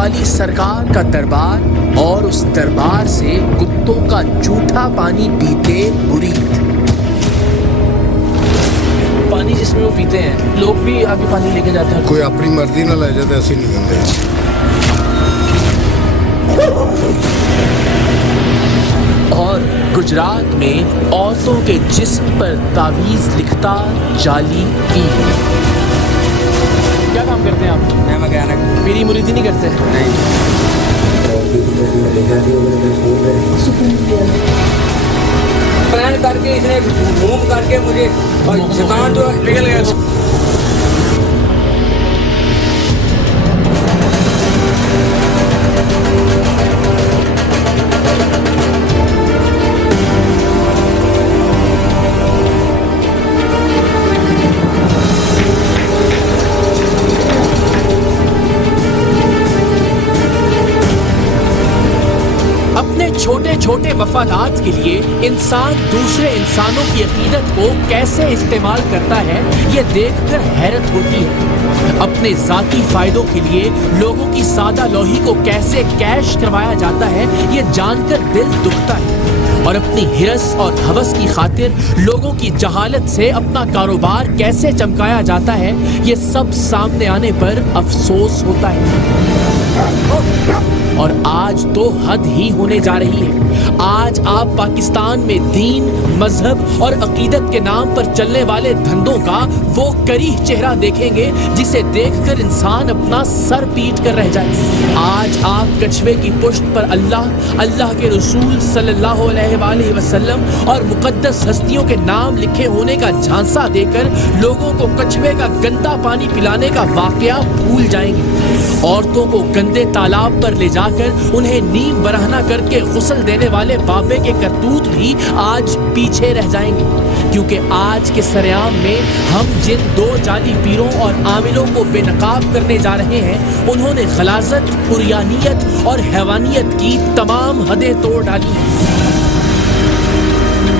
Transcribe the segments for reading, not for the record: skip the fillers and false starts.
والی سرکار کا دربار اور اس دربار سے کتوں کا جھوٹا پانی پیتے مرید۔ پانی جس میں وہ پیتے ہیں لوگ بھی آگے پانی لے کے جاتے ہیں، کوئی اپنی مرضی نہ لے جاتے، ایسے نہیں گندے۔ اور گجرات میں عورتوں کے جسم پر تعویذ لکھتا جعلی پیر۔ کیا کام کرتے ہیں آپ؟ میں مکینک۔ پیری مریدی نہیں کرتے؟ نہیں۔ پلان کر کے اس نے گھوم کر کے مجھے شیطان جو نکل گیا۔ چھوٹے چھوٹے مفادات کے لیے انسان دوسرے انسانوں کی عقیدت کو کیسے استعمال کرتا ہے، یہ دیکھ کر حیرت ہوتی ہے۔ اپنے ذاتی فائدوں کے لیے لوگوں کی سادہ لوہی کو کیسے کیش کروایا جاتا ہے، یہ جان کر دل دکھتا ہے۔ اور اپنی ہرس اور ہوس کی خاطر لوگوں کی جہالت سے اپنا کاروبار کیسے چمکایا جاتا ہے، یہ سب سامنے آنے پر افسوس ہوتا ہے۔ اور آج تو حد ہی ہونے جا رہی ہے۔ آج آپ پاکستان میں دین، مذہب اور عقیدت کے نام پر چلنے والے دھندوں کا وہ کریہ چہرہ دیکھیں گے جسے دیکھ کر انسان اپنا سر پیٹ کر رہ جائے۔ آج آپ کچھوے کی پشت پر اللہ کے رسول صلی اللہ علیہ وآلہ وسلم اور مقدس ہستیوں کے نام لکھے ہونے کا جھانسا دے کر لوگوں کو کچھوے کا گندا پانی پلانے کا واقعہ بھول جائیں گے۔ عورتوں کو گندے تالاب پر لے جا کر انہیں نیم برہنہ کر کے غسل دینے والے بابے کے کرتوت بھی آج پیچھے رہ جائیں گے، کیونکہ آج کے سریام میں ہم جن دو جعلی پیروں اور عاملوں کو بے نقاب کرنے جا رہے ہیں، انہوں نے غلاظت، عریانیت اور حیوانیت کی تمام حدیں توڑ ڈالی ہیں۔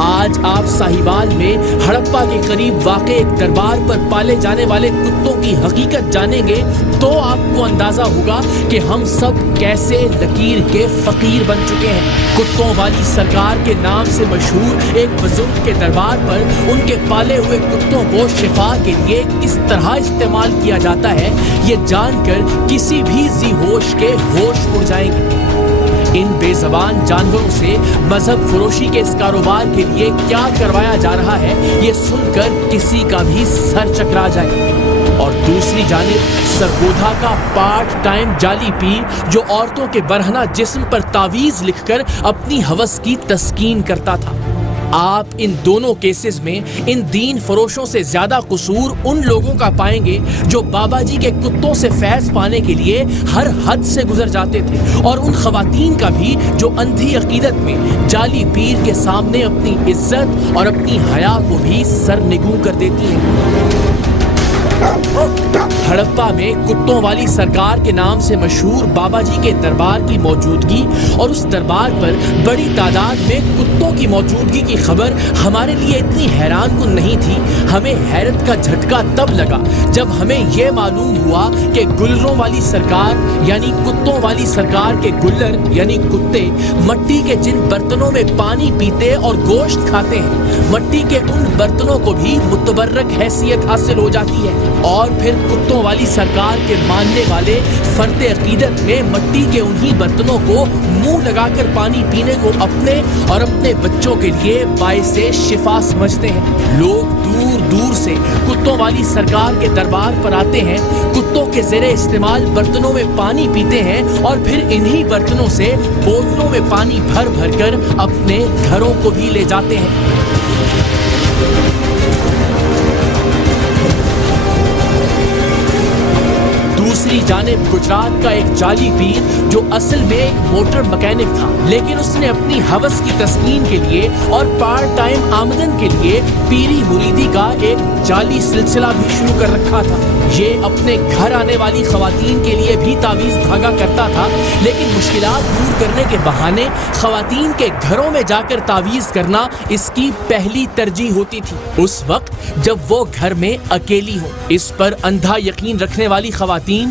آج آپ ساہیوال میں ہڑپا کے قریب واقع ایک دربار پر پالے جانے والے کتوں کی حقیقت جانیں گے تو آپ کو اندازہ ہوگا کہ ہم سب کیسے لکیر کے فقیر بن چکے ہیں۔ کتوں والی سرکار کے نام سے مشہور ایک بزرگ کے دربار پر ان کے پالے ہوئے کتوں کو شفا کے لیے کس طرح استعمال کیا جاتا ہے، یہ جان کر کسی بھی ذی ہوش کے ہوش اڑ جائیں گے۔ ان بے زبان جانوروں سے مذہب فروشی کے اس کاروبار کے لیے کیا کروایا جا رہا ہے، یہ سن کر کسی کا بھی سر چکرا جائے۔ اور دوسری جانب سرگودھا کا پارٹ ٹائم جعلی پیر جو عورتوں کے برہنہ جسم پر تعویذ لکھ کر اپنی ہوس کی تسکین کرتا تھا۔ آپ ان دونوں کیسز میں ان دین فروشوں سے زیادہ قصور ان لوگوں کا پائیں گے جو بابا جی کے کتوں سے فیض پانے کے لیے ہر حد سے گزر جاتے تھے، اور ان خواتین کا بھی جو اندھی عقیدت میں جعلی پیر کے سامنے اپنی عزت اور اپنی حیا کو بھی سرنگوں کر دیتی ہیں۔ ہڑپا میں کتوں والی سرکار کے نام سے مشہور بابا جی کے دربار کی موجودگی اور اس دربار پر بڑی تعداد میں کتوں کی موجودگی کی خبر ہمارے لیے اتنی حیران کن نہیں تھی۔ ہمیں حیرت کا جھٹکا تب لگا جب ہمیں یہ معلوم ہوا کہ گلروں والی سرکار یعنی کتوں والی سرکار کے گلر یعنی کتے مٹی کے جن برتنوں میں پانی پیتے اور گوشت کھاتے ہیں، مٹی کے ان برتنوں کو بھی متبرک حیثیت حاصل ہو جاتی ہے، اور پھر کتوں والی سرکار کے ماننے والے فرد عقیدت میں مٹی کے انہی برتنوں کو منہ لگا کر پانی پینے کو اپنے اور اپنے بچوں کے لیے باعث شفا سمجھتے ہیں۔ لوگ دور دور سے کتوں والی سرکار کے دربار پر آتے ہیں، کتوں کے زیر استعمال برتنوں میں پانی پیتے ہیں، اور پھر انہی برتنوں سے بوتلوں میں پانی بھر بھر کر اپنے گھروں کو بھی لے جاتے ہیں۔ دوسری جانب گجرات کا ایک جعلی پیر جو اصل میں ایک موٹر مکینک تھا، لیکن اس نے اپنی ہوس کی تسکین کے لیے اور پارٹ ٹائم آمدن کے لیے پیری مریدی کا ایک جعلی سلسلہ بھی شروع کر رکھا تھا۔ یہ اپنے گھر آنے والی خواتین کے لیے بھی تعویذ دھاگا کرتا تھا، لیکن مشکلات دور کرنے کے بہانے خواتین کے گھروں میں جا کر تعویذ کرنا اس کی پہلی ترجیح ہوتی تھی، اس وقت جب وہ گھر میں اکیلی ہو۔ اس پر اندھا یقین رکھنے والی خواتین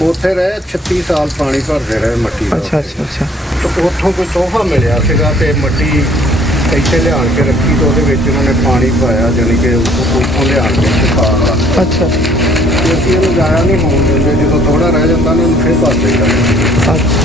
ਉੱਥੇ ਰਹੇ 36 ਸਾਲ ਪਾਣੀ ਭਰਦੇ ਰਹੇ ਮੱਟੀ ਦਾ। ਅੱਛਾ ਅੱਛਾ ਅੱਛਾ। ਤੇ ਉੱਥੋਂ ਕੋਈ ਤੋਹਫਾ ਮਿਲਿਆ ਸੀਗਾ ਤੇ ਮੱਟੀ ਇੱਥੇ ਲਿਆਣ ਕੇ ਰੱਖੀ ਤੇ ਉਹਦੇ ਵਿੱਚ ਉਹਨਾਂ ਨੇ ਪਾਣੀ ਪਾਇਆ, ਜਾਨੀ ਕਿ ਉੱਥੋਂ ਲਿਆਣ ਕੇ ਛੁਪਾ। ਅੱਛਾ। ਅਸੀਂ ਇਹਨੂੰ ਜਾਇਆ ਨਹੀਂ ਹੋਣ ਦਿੰਦੇ, ਜਦੋਂ ਥੋੜਾ ਰਹਿ ਜਾਂਦਾ ਨੇ ਉਹਨੂੰ ਫਿਰ ਭਰ ਦੇਈਦਾ। ਅੱਛਾ।